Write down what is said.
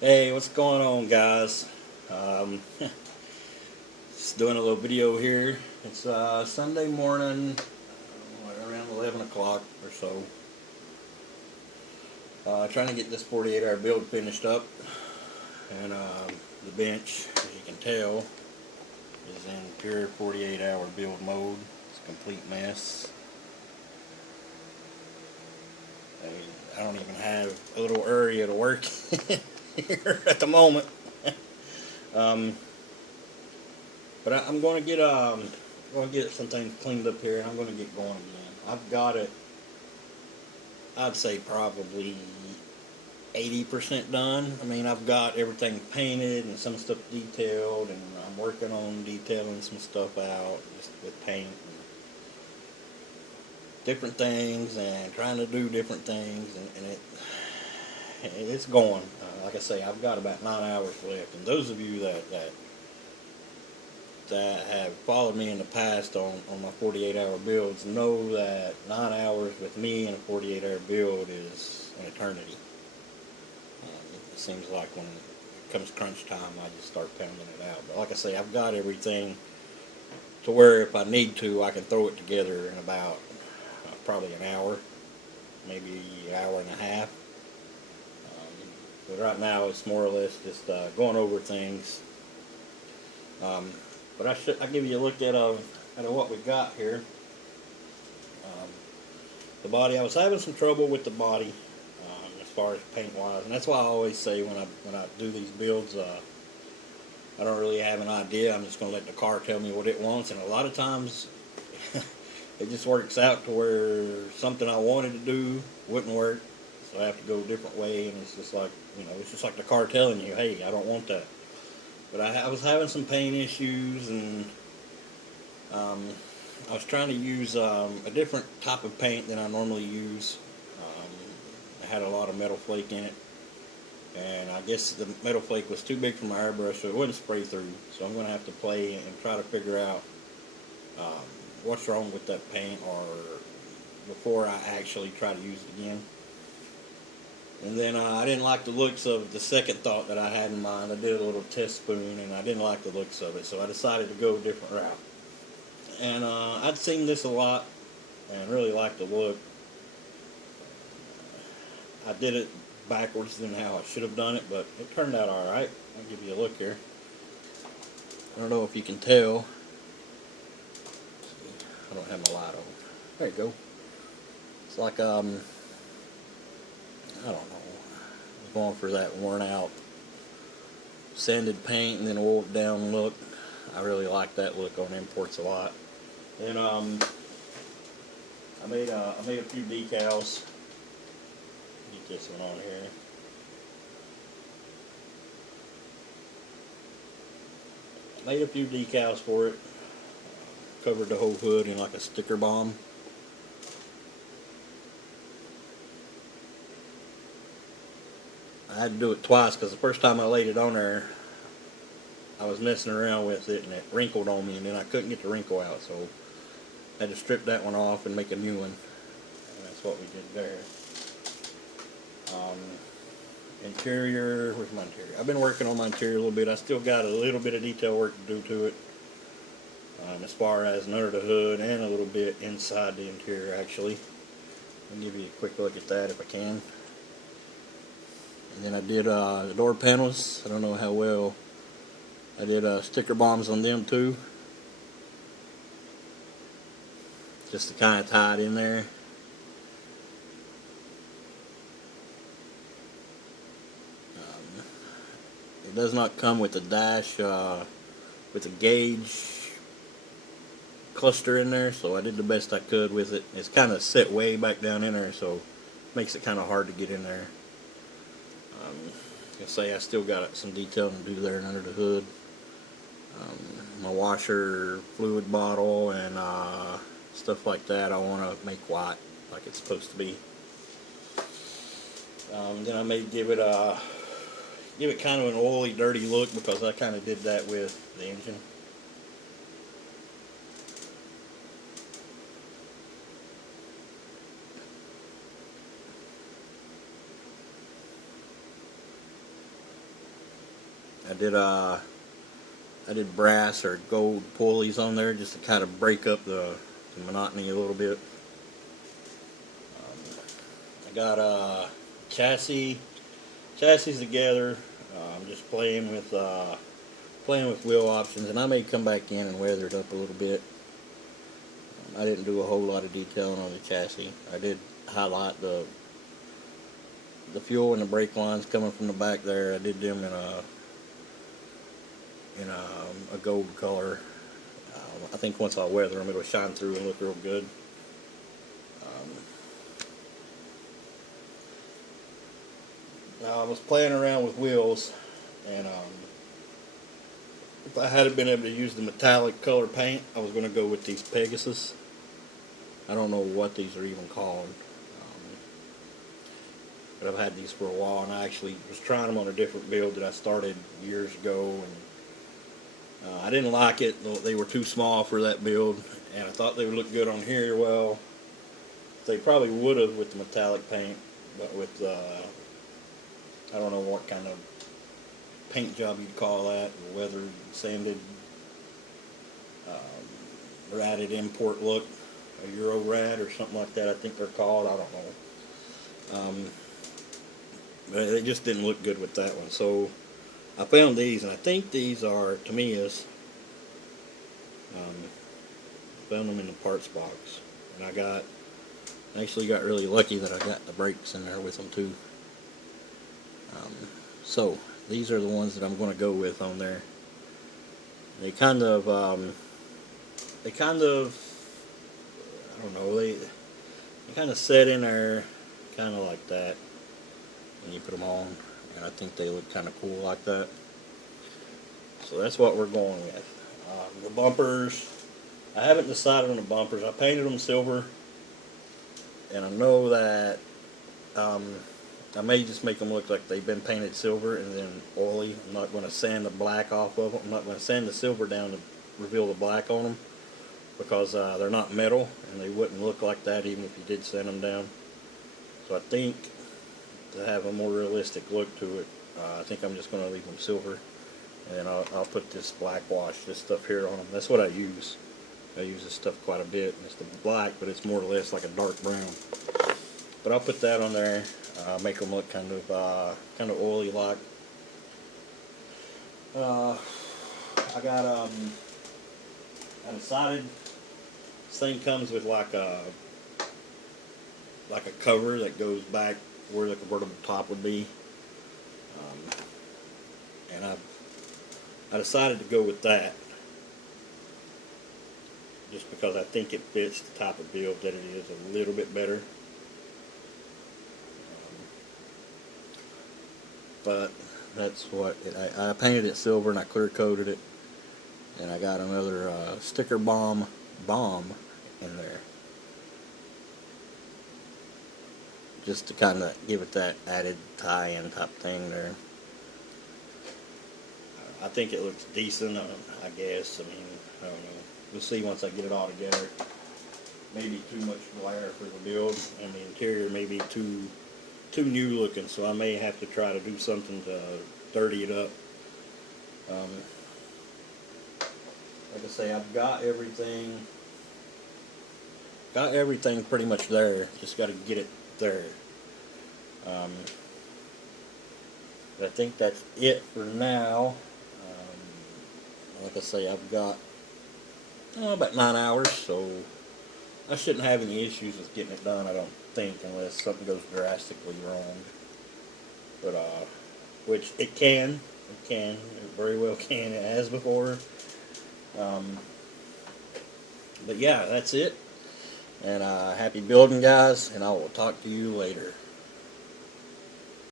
Hey, what's going on, guys? Um, just doing a little video here. It's Sunday morning, around 11 o'clock or so. Trying to get this 48-hour build finished up. And the bench, as you can tell, is in pure 48-hour build mode. It's a complete mess. I don't even have a little area to work here at the moment. um, But I'm going to get some things cleaned up here, and I'm going to get going again. I've got it, I'd say probably 80% done. I mean, I've got everything painted and some stuff detailed, and I'm working on detailing some stuff out just with paint and different things, and trying to do different things, and it's going. Like I say, I've got about 9 hours left, and those of you that have followed me in the past on my 48-hour builds know that 9 hours with me in a 48-hour build is an eternity. It seems like when it comes crunch time, I just start pounding it out. But like I say, I've got everything to where if I need to, I can throw it together in about probably an hour, maybe an hour and a half. But right now, it's more or less just going over things. But I'll give you a look at what we got here. The body, I was having some trouble with the body as far as paint wise, and that's why I always say when I do these builds, I don't really have an idea. I'm just going to let the car tell me what it wants, and a lot of times it just works out to where something I wanted to do wouldn't work, so I have to go a different way, and it's just like it's just like the car telling you, hey, I don't want that. But I was having some paint issues, and I was trying to use a different type of paint than I normally use. It had a lot of metal flake in it, and I guess the metal flake was too big for my airbrush, so it wouldn't spray through. So I'm going to have to play and try to figure out what's wrong with that paint, or before I actually try to use it again. And then I didn't like the looks of the second thought that I had in mind. I did a little test spoon, and I didn't like the looks of it, so I decided to go a different route. And I'd seen this a lot and really liked the look. I did it backwards than how I should have done it, but it turned out alright. I'll give you a look here. I don't know if you can tell. I don't have my light on. There you go. It's like I don't know. I'm going for that worn out sanded paint and then oiled down look. I really like that look on imports a lot. And I made a few decals. Get this one on here. I made a few decals for it. Covered the whole hood in like a sticker bomb. I had to do it twice because the first time I laid it on there, I was messing around with it and it wrinkled on me, and then I couldn't get the wrinkle out, so I had to strip that one off and make a new one. And that's what we did there. Interior, where's my interior? I've been working on my interior a little bit. I still got a little bit of detail work to do to it, as far as under the hood and a little bit inside the interior actually. I'll give you a quick look at that if I can. And then I did the door panels. I don't know how well. I did sticker bombs on them too, just to kind of tie it in there. It does not come with a dash, with a gauge cluster in there, so I did the best I could with it. It's kind of set way back down in there, so it makes it kind of hard to get in there. I say I still got some detailing to do there under the hood. My washer fluid bottle and stuff like that I want to make white like it's supposed to be. Then I may give it kind of an oily, dirty look, because I kind of did that with the engine. I did brass or gold pulleys on there just to kind of break up the monotony a little bit. I got chassis together. I'm just playing with wheel options, and I may come back in and weather it up a little bit. I didn't do a whole lot of detailing on the chassis. I did highlight the fuel and the brake lines coming from the back there. I did them in a gold color. I think once I weather them, it'll shine through and look real good. Now I was playing around with wheels, and if I hadn't been able to use the metallic color paint, I was going to go with these Pegasus. I don't know what these are even called, but I've had these for a while, and I actually was trying them on a different build that I started years ago, and I didn't like it. They were too small for that build, and I thought they would look good on here. Well, they probably would have with the metallic paint, but with I don't know what kind of paint job you'd call that, weathered, sanded, ratted import look, a Euro rad or something like that I think they're called, I don't know. But it just didn't look good with that one, so I found these, and I think these are Tamiya's. Found them in the parts box, and I actually got really lucky that I got the brakes in there with them too. So these are the ones that I'm going to go with on there. They kind of, I don't know, they kind of set in there, kind of like that when you put them on, and I think they look kind of cool like that. So that's what we're going with. The bumpers, I haven't decided on the bumpers. I painted them silver, and I know that I may just make them look like they've been painted silver and then oily. I'm not going to sand the black off of them. I'm not going to sand the silver down to reveal the black on them, because they're not metal, and they wouldn't look like that even if you did sand them down. So I think to have a more realistic look to it, I think I'm just going to leave them silver, and then I'll put this black wash, this stuff here on them. That's what I use. I use this stuff quite a bit. It's the black, but it's more or less like a dark brown. But I'll put that on there. Make them look kind of oily like. I decided this thing comes with like a cover that goes back where the convertible top would be, and I decided to go with that just because I think it fits the type of build that it is a little bit better. But that's what I painted it silver, and I clear coated it, and I got another sticker bomb in there just to kind of give it that added tie-in type thing there. I think it looks decent, I guess. I mean, I don't know. We'll see once I get it all together. Maybe too much glare for the build, and the interior may be too new looking, so I may have to try to do something to dirty it up. Like I say, I've got everything pretty much there. Just got to get it there. But I think that's it for now. Like I say, I've got about 9 hours, so I shouldn't have any issues with getting it done, I don't think, unless something goes drastically wrong. But which it very well can. It has before. But yeah, that's it. And happy building, guys, and I will talk to you later.